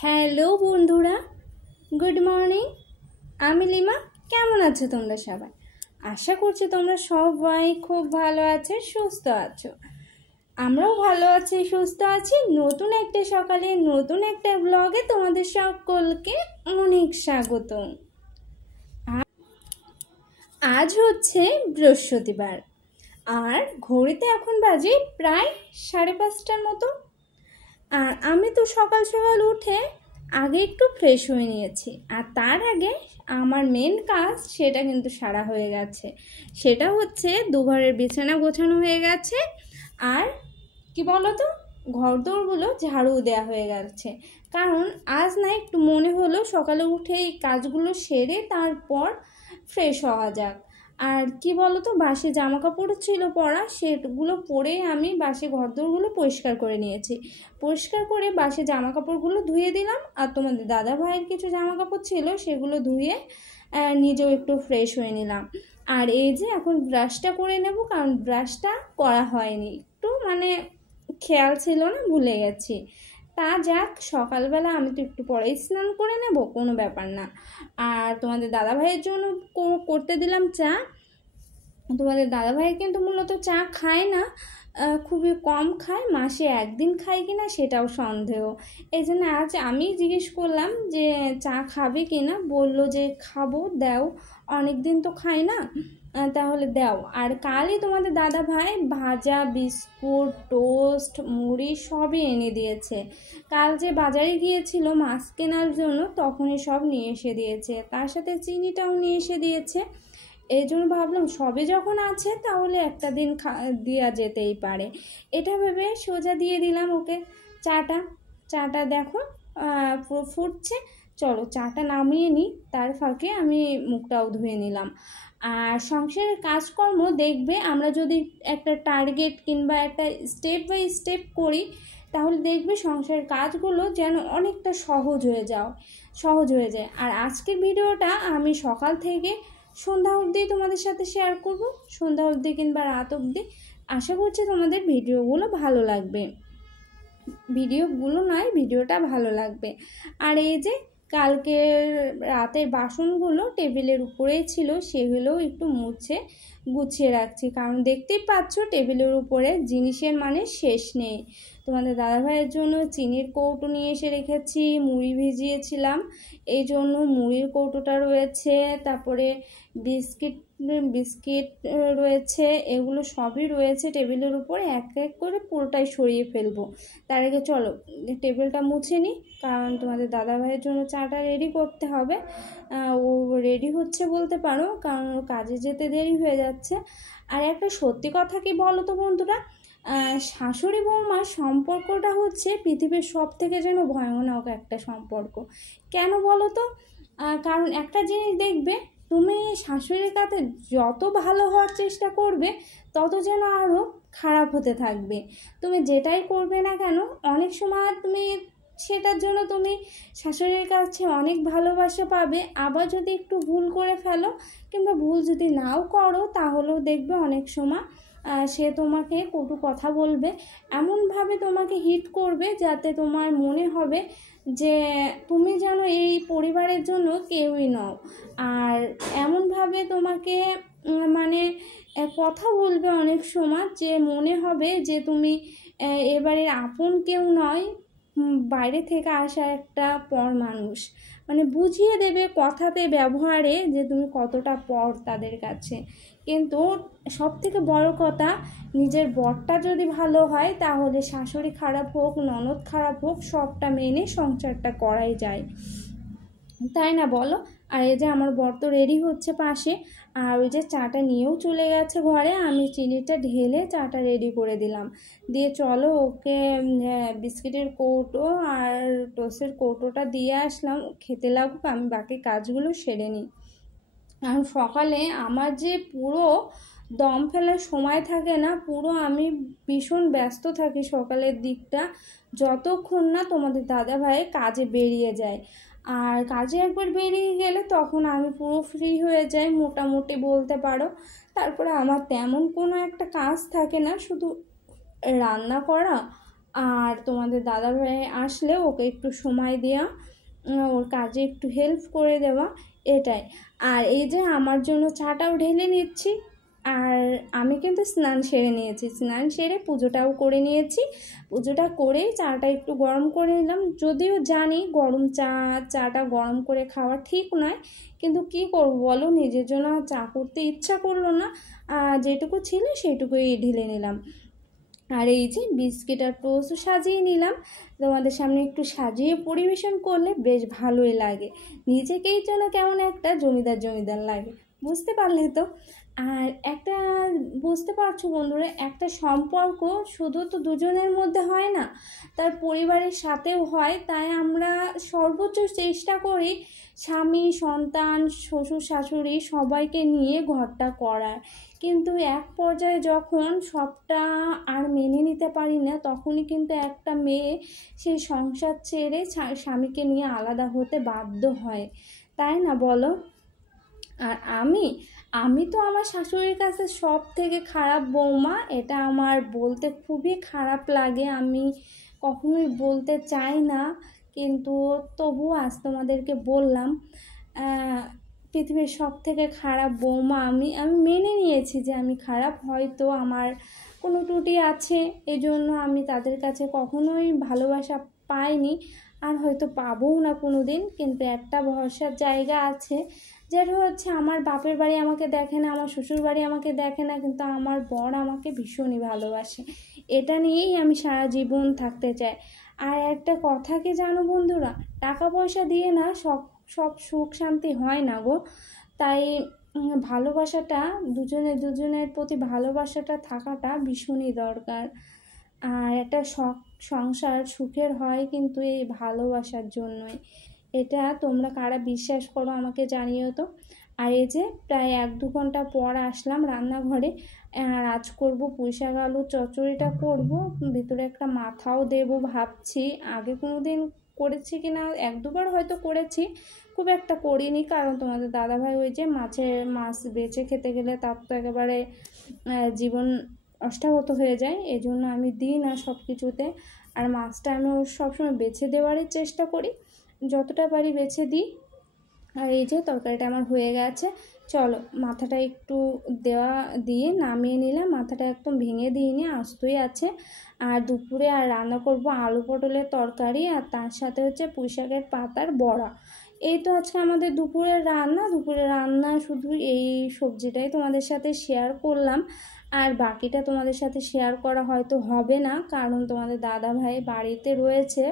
Hello বন্ধুরা, good morning. আমি lima. কেমন আছো তোমরা সবাই? আশা করছি তোমরা সবাই খুব ভালো আছো, সুস্থ আছো। আমরাও ভালো আছি, সুস্থ আছি। নতুন একটা সকালে নতুন একটা ব্লগে তোমাদের সকলকে অনেক স্বাগত। আজ হচ্ছে বৃহস্পতিবার, আর ঘড়িতে এখন বাজে প্রায় 5:30টার মতো। আর আমি তো সকাল সকাল উঠে আগে একটু ফ্রেশ হয়ে নিয়েছি, আর তার আগে আমার মেন কাজ সেটা কিন্তু সারা হয়ে গেছে। সেটা হচ্ছে দুঘরের বিছানা গোছানো হয়ে গেছে, আর কি বলতো, ঘরদোরগুলো ঝাড়ু দেওয়া হয়ে গেছে। কারণ আজ না একটু মনে হলো সকালে উঠে এই কাজগুলো সেরে তারপর ফ্রেশ হওয়া যাক। আর কি বলতো, বাসি জামা কাপড় ছিল পরা, সেগুলো পরে আমি বাসি ঘরদোরগুলো পরিষ্কার করে নিয়েছি। পরিষ্কার করে বাসি জামা কাপড়গুলো ধুয়ে দিলাম, আর তোমাদের দাদা ভাইয়ের কিছু জামা কাপড় ছিল সেগুলো ধুয়ে নিজেও একটু ফ্রেশ হয়ে নিলাম। আর এই যে এখন ব্রাশটা করে নেব, কারণ ব্রাশটা করা হয়নি, একটু খেয়াল ছিল না, ভুলে গেছি। তা যাক, সকালবেলা আমি তো একটু পরেই স্নান করে নেব, কোনো ব্যাপার না। আর তোমাদের দাদাভাইয়ের জন্য করতে দিলাম চা। তোমাদের দাদাভাই কিন্তু মূলত চা খায় না, খুবই কম খায়, মাসে একদিন খায় কি না সেটাও সন্দেহ। এই জন্য আজ আমি জিজ্ঞেস করলাম যে চা খাবে কি না, বললো যে খাবো, দাও, অনেক দিন তো খাই না, তাহলে দাও। আর কালই তোমাদের দাদা ভাই ভাজা বিস্কুট, টোস্ট, মুড়ি সবই এনে দিয়েছে। কাল যে বাজারে গিয়েছিল মাছ কেনার জন্য, তখনই সব নিয়ে এসে দিয়েছে, তার সাথে চিনিটাও নিয়ে এসে দিয়েছে। এই জন্য ভাবলাম সবে যখন আছে তাহলে একটা দিন দেওয়া যেতেই পারে, এটা ভেবে সোজা দিয়ে দিলাম ওকে চাটা দেখো পুরো ফুটছে। চলো চাটা নামিয়ে নিই, তার ফাঁকে আমি মুখটাও ধুয়ে নিলাম। আর সংসারের কাজকর্ম দেখবে, আমরা যদি একটা টার্গেট কিংবা একটা স্টেপ বাই স্টেপ করি, তাহলে দেখবে সংসারের কাজগুলো যেন অনেকটা সহজ হয়ে যায়। আর আজকের ভিডিওটা আমি সকাল থেকে সন্ধ্যা অবধি তোমাদের সাথে শেয়ার করব, সন্ধ্যা অবধি কিংবা রাত অবধি। আশা করছি তোমাদের ভিডিওটা ভালো লাগবে। আর এই যে কালকের রাতের বাসনগুলো টেবিলের উপরেই ছিল, সেগুলোও একটু মুছে গুছিয়ে রাখছি, কারণ দেখতেই পাচ্ছ টেবিলের উপরে জিনিসের শেষ নেই। তোমাদের দাদাভাইয়ের জন্য চিনির কৌটো নিয়ে এসে রেখেছি, মুড়ি ভিজিয়েছিলাম এই জন্য মুড়ির কৌটোটা রয়েছে, তারপরে বিস্কিট রয়েছে, এগুলো সবই রয়েছে টেবিলের উপরে। এক এক করে পুরোটাই সরিয়ে ফেলবো। তার আগে চলো টেবিলটা মুছে নিই, কারণ তোমাদের দাদাভাইয়ের জন্য চাটা রেডি করতে হবে। ও রেডি হচ্ছে বলতে পারো, কারণ ওর কাজে যেতে দেরি হয়ে যাচ্ছে। আর একটা সত্যি কথা কি বলো তো বন্ধুরা, শাশুড়ি বৌমার সম্পর্কটা হচ্ছে পৃথিবীর সব থেকে যেন ভয়ানক একটা সম্পর্ক। কেন বলো তো? কারণ একটা জিনিস দেখবে, তুমি শাশুড়ির কাছে যত ভালো হওয়ার চেষ্টা করবে, তত যেন আরও খারাপ হতে থাকবে। তুমি যেটাই করবে না কেন, অনেক সময় সেটার জন্য তুমি শাশুড়ির কাছে অনেক ভালোবাসা পাবে। আবার যদি একটু ভুল করে ফেলো কিংবা ভুল যদি নাও করো, তাহলেও দেখবে অনেক সময় সে তোমাকে কটু কথা বলবে, এমনভাবে তোমাকে হিট করবে যাতে তোমার মনে হবে যে তুমি যেন এই পরিবারের জন্য কেউই নও। আর এমনভাবে তোমাকে কথা বলবে অনেক সময় যে মনে হবে যে তুমি এবারের আপন কেউ নয়, বাইরে থেকে আসা একটা পর মানুষ। বুঝিয়ে দেবে কথাতে, ব্যবহারে যে তুমি কতটা পর তাদের কাছে। কিন্তু সব থেকে বড় কথা, নিজের বরটা যদি ভালো হয়, তাহলে শাশুড়ি খারাপ হোক, ননদ খারাপ হোক, সবটা মেনে সংসারটা করাই যায়, তাই না বলো? আর এই যে আমার বর তো রেডি হচ্ছে পাশে, আর ওই যে চাটা নিয়েও চলে গেছে ঘরে। আমি চিনিটা ঢেলে চাটা রেডি করে দিলাম, দিয়ে চলো ওকে বিস্কিটের কৌটো আর টোস্টের কৌটোটা দিয়ে আসলাম, খেতে লাগুক, আমি বাকি কাজগুলো সেরে নিই। আর সকালে আমার যে পুরো দম ফেলার সময় থাকে না, পুরো আমি ভীষণ ব্যস্ত থাকি সকালের দিকটা, যতক্ষণ না তোমাদের দাদাভাই কাজে বেরিয়ে যায়। আর কাজে একবার বেরিয়ে গেলে তখন আমি পুরো ফ্রি হয়ে যাই মোটামুটি বলতে পারো। তারপরে আমার তেমন কোনো একটা কাজ থাকে না, শুধু রান্না করা আর তোমাদের দাদাভাই আসলে ওকে একটু সময় দেওয়া, ওর কাজে একটু হেল্প করে দেওয়া, এটাই। আর এই যে আমার জন্য চাটাও ঢেলে নিচ্ছি। আর আমি কিন্তু স্নান সেরে নিয়েছি, স্নান সেরে পুজোটাও করে নিয়েছি। পুজোটা করে চাটা একটু গরম করে নিলাম, যদিও জানি গরম চাটা গরম করে খাওয়া ঠিক নয়, কিন্তু কি করব বলো, নিজের জন্য চা করতে ইচ্ছা করলো না, যেটুকু ছিল সেইটুকুই ঢেলে নিলাম। আর এই যে বিস্কিট আর টোস্ট সাজিয়ে নিলাম, তোমাদের সামনে একটু সাজিয়ে পরিবেশন করলে বেশ ভালোই লাগে, নিজেকেই যেন কেমন একটা জমিদার জমিদার লাগে, বুঝতে পারলে তো। আর একটা বুঝতে পারছো বন্ধুরা, একটা সম্পর্ক শুধু তো দুজনের মধ্যে হয় না, তার পরিবারের সাথেও হয়। তাই আমরা সর্বোচ্চ চেষ্টা করি স্বামী, সন্তান, শ্বশুর শাশুড়ি সবাইকে নিয়ে ঘরটা করার, কিন্তু এক পর্যায়ে যখন সবটা আর মেনে নিতে পারি না, তখনই কিন্তু একটা মেয়ে সেই সংসার ছেড়ে স্বামীকে নিয়ে আলাদা হতে বাধ্য হয়, তাই না বলো। আর আমি তো আমার শাশুড়ির কাছে সব থেকে খারাপ বৌমা, এটা আমার বলতে খুবই খারাপ লাগে, আমি কখনোই বলতে চাই না, কিন্তু তবুও আজ তোমাদেরকে বললাম। পৃথিবীর সব থেকে খারাপ বৌমা আমি মেনে নিয়েছি যে আমি খারাপ, হয়তো আমার কোনো ত্রুটি আছে, এজন্য আমি তাদের কাছে কখনোই ভালোবাসা পাইনি, আর হয়তো পাবও না কোনো দিন। কিন্তু একটা ভরসার জায়গা আছে, যেটা হচ্ছে আমার বাপের বাড়ি আমাকে দেখে না, আমার শ্বশুর বাড়ি আমাকে দেখে না, কিন্তু আমার বর আমাকে ভীষণই ভালোবাসে, এটা নিয়েই আমি সারা জীবন থাকতে চাই। আর একটা কথা কি জানো বন্ধুরা, টাকা পয়সা দিয়ে না সব সব সুখ শান্তি হয় না গো। তাই ভালোবাসাটা দুজনের প্রতি ভালোবাসাটা থাকাটা ভীষণই দরকার। আর একটা সংসার সুখের হয় কিন্তু এই ভালোবাসার জন্যই, এটা তোমরা কারা বিশ্বাস করো আমাকে জানিও তো। আর এই যে প্রায় 1-2 ঘন্টা পর আসলাম রান্নাঘরে, আর আজ করব পুঁইশাক আলুর চচ্চড়িটা করব, ভিতরে একটা মাথাও দেব ভাবছি। আগে কোনো দিন করেছি কি না, 1-2 বার হয়তো করেছি, খুব একটা করিনি, কারণ তোমাদের দাদাভাই ওই যে মাছ বেছে খেতে গেলে তার তো একেবারে জীবন অষ্টাগত হয়ে যায়, এই জন্য আমি দিই না সব কিছুতে। আর মাছটা আমি সবসময় বেছে দেওয়ারই চেষ্টা করি, যতটা পারি বেছে দিই। আর এই যে তরকারিটা আমার হয়ে গেছে, চলো মাথাটা একটু দিয়ে নামিয়ে নিলাম, মাথাটা একদম ভেঙে দিইনি, আস্তই আছে। আর দুপুরে আর রান্না করব আলু পটলের তরকারি, আর তার সাথে হচ্ছে পুঁইশাকের পাতার বড়া। এই তো আজকে আমাদের দুপুরের রান্না শুধু এই সবজিটাই তোমাদের সাথে শেয়ার করলাম, আর বাকিটা তোমাদের সাথে শেয়ার করা হয়তো হবে না, কারণ তোমাদের দাদাভাই বাড়িতে রয়েছে,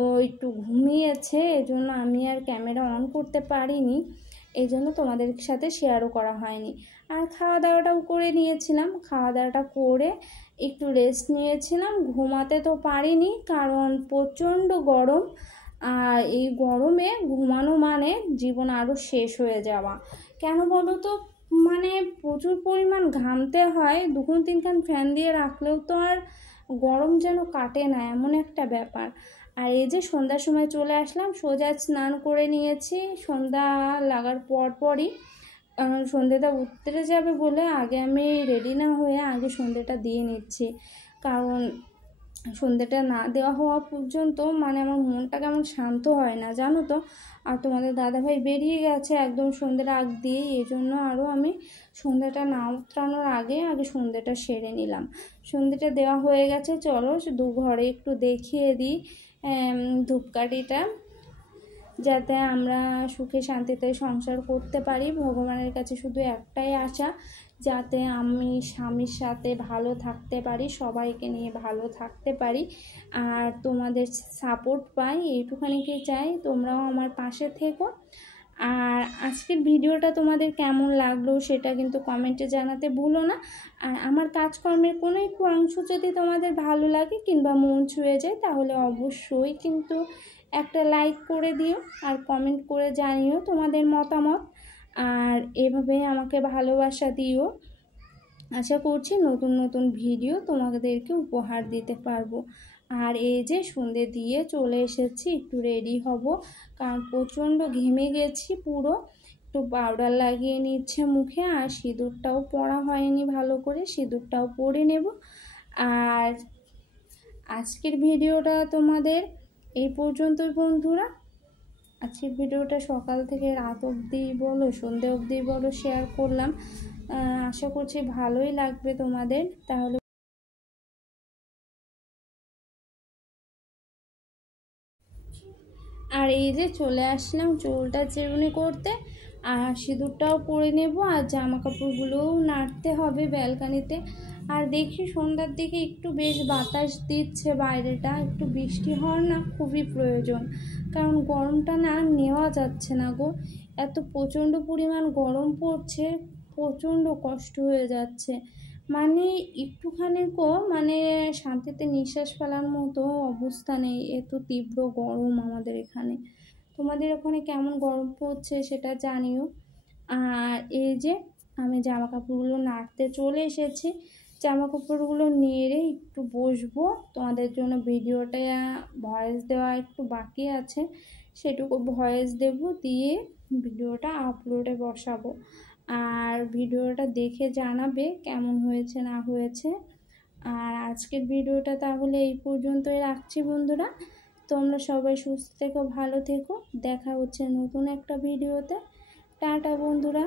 ও একটু ঘুমিয়েছে, এজন্য আমি আর ক্যামেরা অন করতে পারিনি, এই জন্য তোমাদের সাথে শেয়ারও করা হয়নি। আর খাওয়া দাওয়াটাও করে নিয়েছিলাম, খাওয়া দাওয়াটা করে একটু রেস্ট নিয়েছিলাম, ঘুমাতে তো পারিনি কারণ প্রচণ্ড গরম, আর এই গরমে ঘুমানো মানে জীবন আরও শেষ হয়ে যাওয়া। কেন বলো তো, মানে প্রচুর পরিমাণ ঘামতে হয়, 2-3 ফ্যান দিয়ে রাখলেও তো আর গরম যেন কাটে না, এমন একটা ব্যাপার। আর এই যে সন্ধ্যার সময় চলে আসলাম, সোজা স্নান করে নিয়েছি, সন্ধ্যা লাগার পরই সন্ধ্যেটা উতরে যাবে বলে আগে আমি রেডি না হয়ে আগে সন্ধ্যেটা দিয়ে নিচ্ছি, কারণ সন্ধ্যেটা না দেওয়া হওয়া পর্যন্ত মানে আমার মনটা কেমন শান্ত হয় না, জানো তো। আর তোমাদের দাদাভাই বেরিয়ে গেছে একদম সন্ধ্যের আগ দিয়ে, এই জন্য আরও আমি সন্ধ্যাটা না উতরানোর আগে সন্ধ্যেটা সেরে নিলাম। সন্ধ্যেটা দেওয়া হয়ে গেছে, চলো ঘরে একটু দেখিয়ে দিই ধূপকাঠিটা, যাতে আমরা সুখে শান্তিতে সংসার করতে পারি। ভগবানের কাছে শুধু একটাই আশা, যাতে আমি স্বামীর সাথে ভালো থাকতে পারি, সবাইকে নিয়ে ভালো থাকতে পারি, আর তোমাদের সাপোর্ট পাই, এইটুখানিকে চাই, তোমরাও আমার পাশে থেকো। আর আজকের ভিডিওটা তোমাদের কেমন লাগলো সেটা কিন্তু কমেন্টে জানাতে ভুলো না। আর আমার কাজকর্মের কোনো একটু অংশ যদি তোমাদের ভালো লাগে কিংবা মন ছুঁয়ে যায়, তাহলে অবশ্যই কিন্তু একটা লাইক করে দিও আর কমেন্ট করে জানিও তোমাদের মতামত, আর এভাবে আমাকে ভালোবাসা দিও। আশা করছি নতুন নতুন ভিডিও তোমাদেরকে উপহার দিতে পারবো। আর এই যে সন্ধে দিয়ে চলে এসেছি, একটু রেডি হব, কারণ প্রচণ্ড ঘেমে গেছি পুরো, একটু পাউডার লাগিয়ে নিচ্ছে মুখে, আর সিঁদুরটাও পরা হয়নি ভালো করে, সিঁদুরটাও পরে নেব। আর আজকের ভিডিওটা তোমাদের এই পর্যন্তই বন্ধুরা। আজকের ভিডিওটা সকাল থেকে রাত অবধি বলো, সন্ধে অবধি বলো শেয়ার করলাম। আশা করছি ভালোই লাগবে তোমাদের। তাহলে আর এই যে চলে আসলাম চুলটা চিরুনি করতে, আর সিঁদুরটাও পরে নেব, আর জামা কাপড়গুলোও নাড়তে হবে ব্যালকানিতে। আর দেখি সন্ধ্যার দিকে একটু বেশ বাতাস দিচ্ছে, বাইরেটা একটু বৃষ্টি হওয়ার না খুবই প্রয়োজন, কারণ গরমটা না নেওয়া যাচ্ছে না গো। এত প্রচণ্ড পরিমাণ গরম পড়ছে, প্রচণ্ড কষ্ট হয়ে যাচ্ছে। মানে একটুখানিকও মানে শান্তিতে নিঃশ্বাস ফেলার মতো অবস্থা নেই, এত তীব্র গরম আমাদের এখানে। তোমাদের ওখানে কেমন গরম পড়ছে সেটা জানিও। আর এই যে আমি জামা কাপড়গুলো নাড়তে চলে এসেছি, জামা কাপড়গুলো নেড়ে একটু বসবো। তোমাদের জন্য ভিডিওটা ভয়েস দেওয়া একটু বাকি আছে, সেটুকু ভয়েস দেব, দিয়ে ভিডিওটা আপলোডে বসাবো। আর ভিডিওটা দেখে জানাবে কেমন হয়েছে না হয়েছে। আর আজকের ভিডিওটা তাহলে এই পর্যন্তই রাখছি বন্ধুরা। তোমরা সবাই সুস্থ থেকো, ভালো থেকো। দেখা হচ্ছে নতুন একটা ভিডিওতে। টাটা বন্ধুরা।